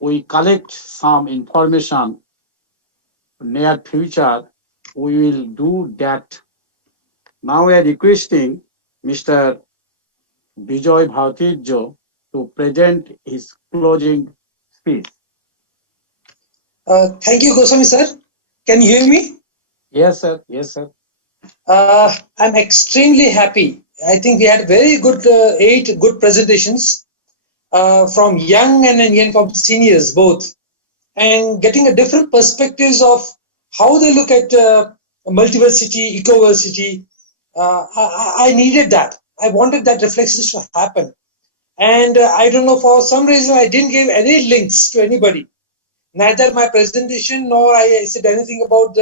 we collect some information near future, we will do that. Now we are requesting Mr. Vijay Bharatiya to present his closing speech. Thank you, Goswami sir. Can you hear me? Yes, sir. Yes, sir. I'm extremely happy. I think we had very good 8 good presentations from young and again from seniors both, and getting a different perspectives of how they look at multiversity, ecoversity. I needed that. I wanted that reflections to happen. And I don't know, for some reason, I didn't give any links to anybody. Neither my presentation nor I said anything about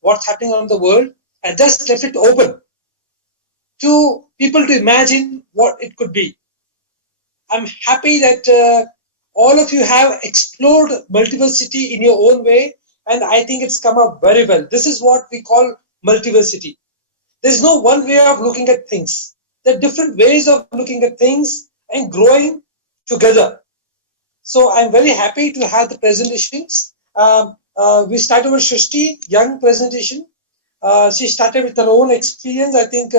what's happening on the world. I just left it open to people to imagine what it could be. I'm happy that all of you have explored multiversity in your own way, and I think it's come up very well. This is what we call multiversity. There's no one way of looking at things. There are different ways of looking at things and growing together. So I'm very happy to have the presentations. We started with Shrishti, young presentation. She started with her own experience. I think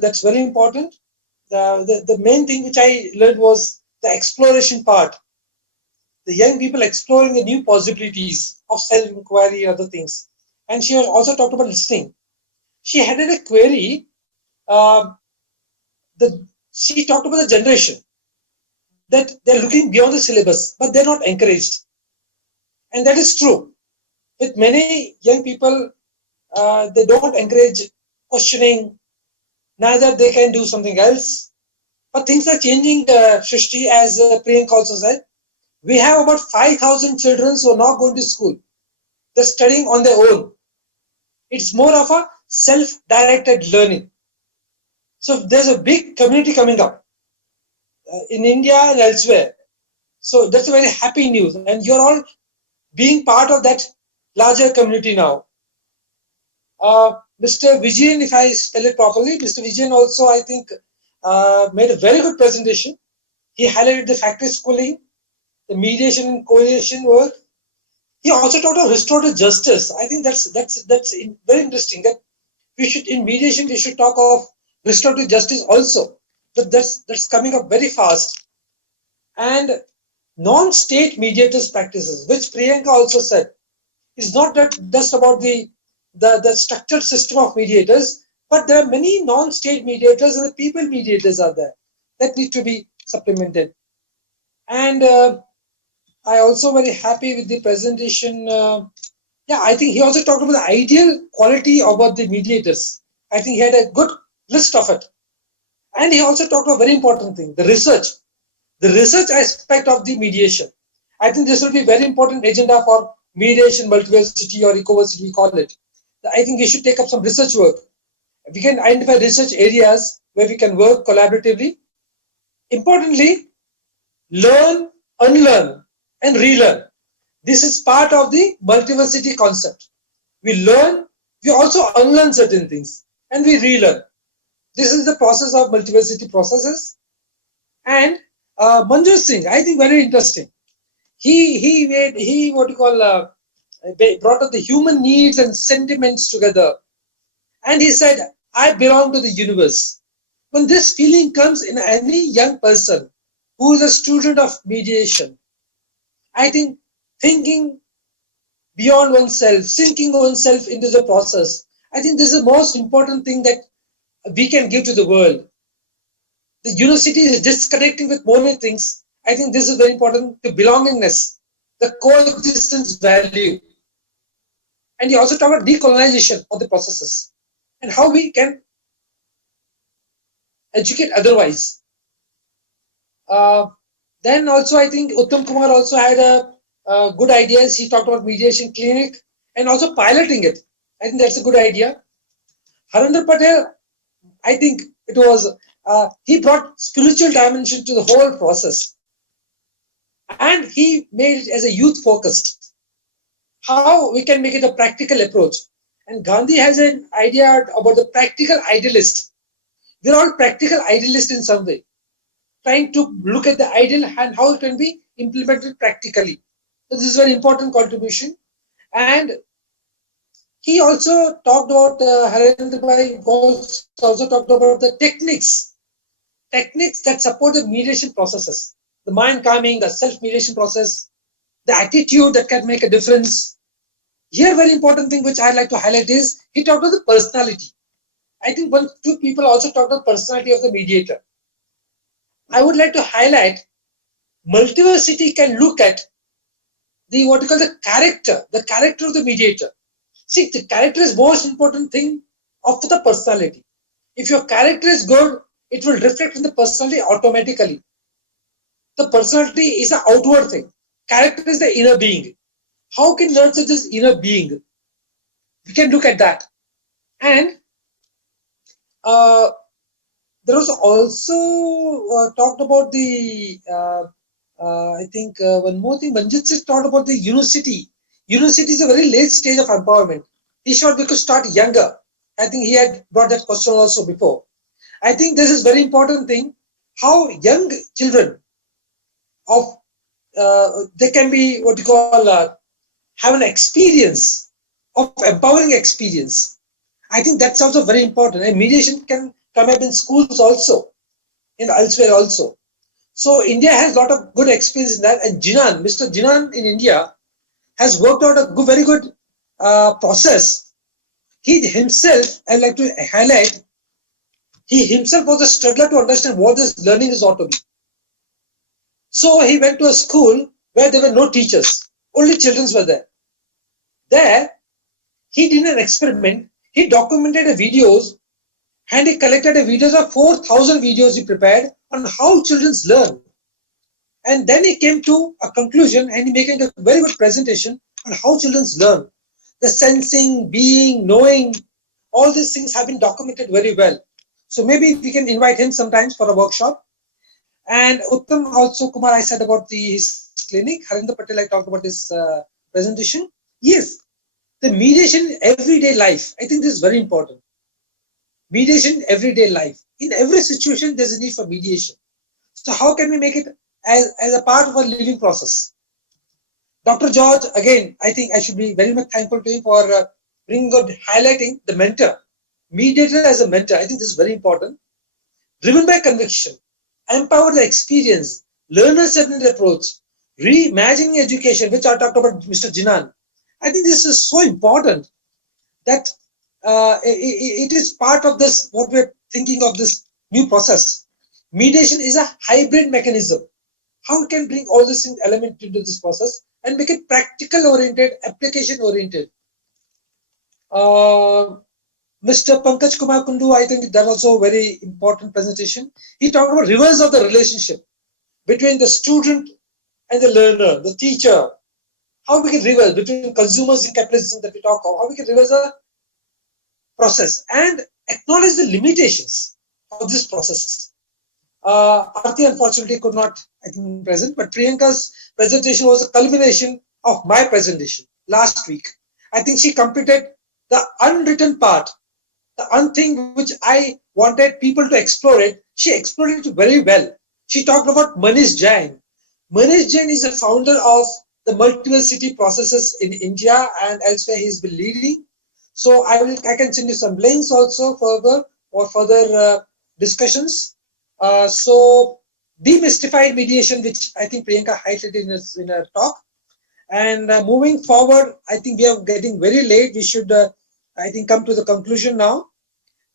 that's very important. The main thing which I learned was the exploration part. The young people exploring the new possibilities of self-inquiry and other things. And she also talked about listening. She had a query. She talked about the generation, that they're looking beyond the syllabus, but they're not encouraged. And that is true. With many young people, they don't encourage questioning, neither they can do something else. But things are changing, Shrishti, as Priyanka also said. We have about 5,000 children who are not going to school. They're studying on their own. It's more of a self-directed learning. So there's a big community coming up in India and elsewhere. So that's a very happy news. And you're all being part of that larger community now. Mr. Vijay, if I spell it properly, Mr. Vijay also, I think, made a very good presentation. He highlighted the factory schooling, the mediation and coalition work. He also talked about restorative justice. I think that's very interesting. That we should, in mediation, we should talk of restorative justice also. But that's coming up very fast. And non-state mediators practices, which Priyanka also said, is not just about the structured system of mediators, but there are many non-state mediators and the people mediators are there that need to be supplemented. And I also very happy with the presentation. I think he also talked about the ideal quality about the mediators. I think he had a good list of it. And he also talked about a very important thing, the research aspect of the mediation. I think this will be a very important agenda for mediation, multiversity or ecoversity, we call it. I think we should take up some research work. We can identify research areas where we can work collaboratively. Importantly, learn, unlearn, and relearn. This is part of the multiversity concept. We learn, we also unlearn certain things, and we relearn. This is the process of multiversity processes. And Manju Singh, I think very interesting. He brought up the human needs and sentiments together. And he said, I belong to the universe. When this feeling comes in any young person who is a student of mediation, I think thinking beyond oneself, sinking oneself into the process, I think this is the most important thing that we can give to the world. The university is disconnecting with many things. I think this is very important, the belongingness, the coexistence value. And he also talked about decolonization of the processes and how we can educate otherwise. Then also I think Uttam Kumar also had a good ideas. He talked about mediation clinic and also piloting it. I think that's a good idea. Harinder Patel, I think it was, he brought spiritual dimension to the whole process. And he made it as a youth focused. How we can make it a practical approach. And Gandhi has an idea about the practical idealist. We're all practical idealists in some way. trying to look at the ideal and how it can be implemented practically. So this is a very important contribution. And he also talked about, Harendra Bhai also talked about the techniques that support the mediation processes, the mind calming, the self-mediation process, the attitude that can make a difference. Here, very important thing which I'd like to highlight is he talked about the personality. I think two people also talked about personality of the mediator. I would like to highlight multiversity can look at the what you call the character of the mediator. See, the character is most important thing of the personality. If your character is good, it will reflect in the personality automatically. The personality is an outward thing. Character is the inner being. How can nurture this inner being? We can look at that. And there was also talked about the, I think one more thing, Manjit sir talked about the university. University is a very late stage of empowerment. He thought we could start younger. I think he had brought that question also before. I think this is very important thing, how young children of, they can be what you call, have an experience of empowering experience. I think that's also very important. And mediation can come up in schools also, in elsewhere also. So India has a lot of good experience in that. And Jinan, Mr. Jinan in India has worked out a very good process. He himself, I'd like to highlight, he himself was a struggler to understand what this learning is ought to be. So he went to a school where there were no teachers, only children were there. There, he did an experiment. He documented the videos and he collected the videos of 4,000 videos he prepared on how children learn. And then he came to a conclusion and he making a very good presentation on how children learn. The sensing, being, knowing, all these things have been documented very well. So maybe we can invite him sometimes for a workshop. And Uttam also, Kumar, I said about his clinic. Harinder Patel, I talked about this presentation. Yes, the mediation in everyday life. I think this is very important. Mediation in everyday life. In every situation, there's a need for mediation. So how can we make it as a part of a living process? Dr. George, again, I think I should be very much thankful to him for highlighting the mentor. Mediator as a mentor, I think this is very important. Driven by conviction, empower the experience, learner-centered approach, reimagining education, which I talked about Mr. Jinan. I think this is so important that it is part of this, what we're thinking of this new process. Mediation is a hybrid mechanism. How we can bring all these elements into this process and make it practical oriented, application oriented. Mr. Pankaj Kumar Kundu, I think that also a very important presentation. He talked about reverse of the relationship between the student and the learner, the teacher. How we can reverse between consumers and capitalism that we talk of. How we can reverse the process and acknowledge the limitations of this process. Aarti unfortunately could not, I think, be present, but Priyanka's presentation was a culmination of my presentation last week. I think she completed the unwritten part, the unthing which I wanted people to explore it. She explored it very well. She talked about Manish Jain. Manish Jain is the founder of the multiversity processes in India and elsewhere he's been leading. So I can send you some links also further or further discussions. So demystified mediation, which I think Priyanka highlighted in her talk. And moving forward, I think we are getting very late. We should, I think, come to the conclusion now.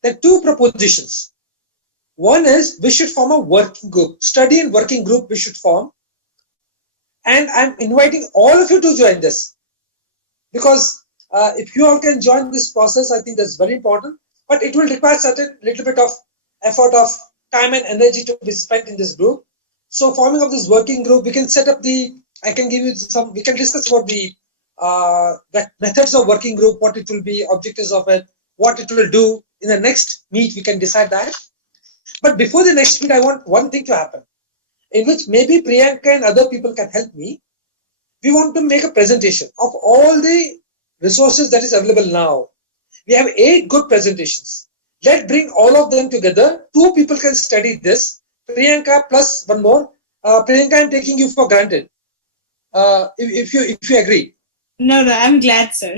There are two propositions. One is we should form a working group, study and working group we should form. And I'm inviting all of you to join this. Because if you all can join this process, I think that's very important. But it will require certain little bit of effort of time and energy to be spent in this group. So forming of this working group, we can set up I can give you some, we can discuss about the methods of working group, what it will be, objectives of it, what it will do. In the next meet, we can decide that. But before the next meet, I want one thing to happen, in which maybe Priyanka and other people can help me. We want to make a presentation of all the resources that is available now. We have 8 good presentations. Let's bring all of them together. 2 people can study this. Priyanka plus one more. Priyanka, I'm taking you for granted. If you agree. No, I'm glad, sir.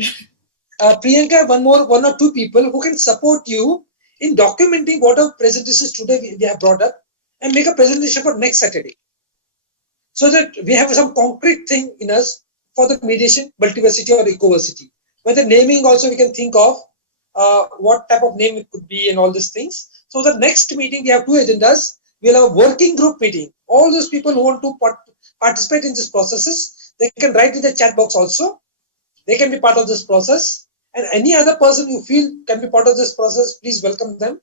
Priyanka, one or two people who can support you in documenting whatever presentations today we have brought up and make a presentation for next Saturday. So that we have some concrete thing in us for the mediation, multiversity or ecoversity. Whether naming also we can think of what type of name it could be and all these things. So the next meeting we have two agendas. We'll have a working group meeting. All those people who want to participate in these processes, they can write in the chat box also. They can be part of this process. And any other person you feel can be part of this process, please welcome them.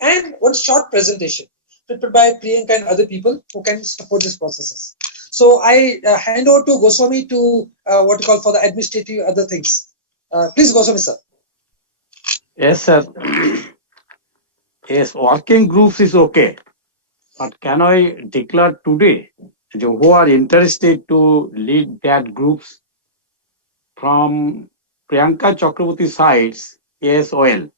And one short presentation prepared by Priyanka and other people who can support these processes. So I hand over to Goswami to what you call for the administrative other things. Please, Goswami sir. Yes, sir. Yes, working groups is okay. But can I declare today who are interested to lead that groups from Priyanka Chakraborty sides? Yes, well.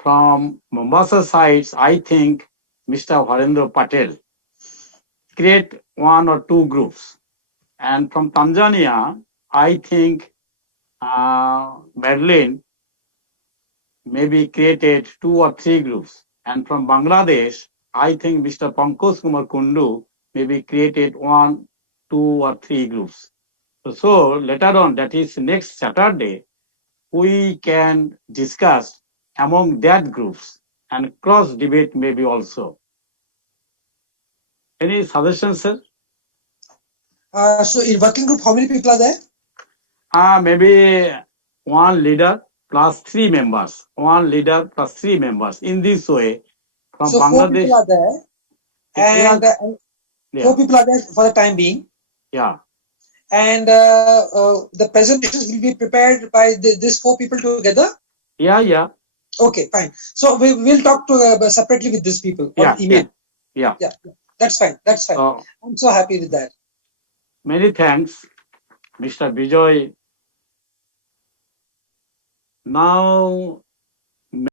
From Mombasa sides, I think Mr. Harendra Patel. Create one or two groups. And from Tanzania, I think Berlin maybe created two or three groups. And from Bangladesh, I think Mr. Pankaj Kumar Kundu maybe created one, two or three groups. So later on, that is next Saturday, we can discuss among that groups and cross debate maybe also. Any suggestions, sir? So in working group, how many people are there? Maybe one leader plus three members. One leader plus three members. In this way, from so Bangladesh. 4 people are there. And yeah. 4 people are there for the time being. Yeah. And the presentations will be prepared by these 4 people together. Yeah. Okay, fine. So we will talk to separately with these people on email. Yeah. That's fine. I'm so happy with that. Many thanks, Mr. Vijay. Now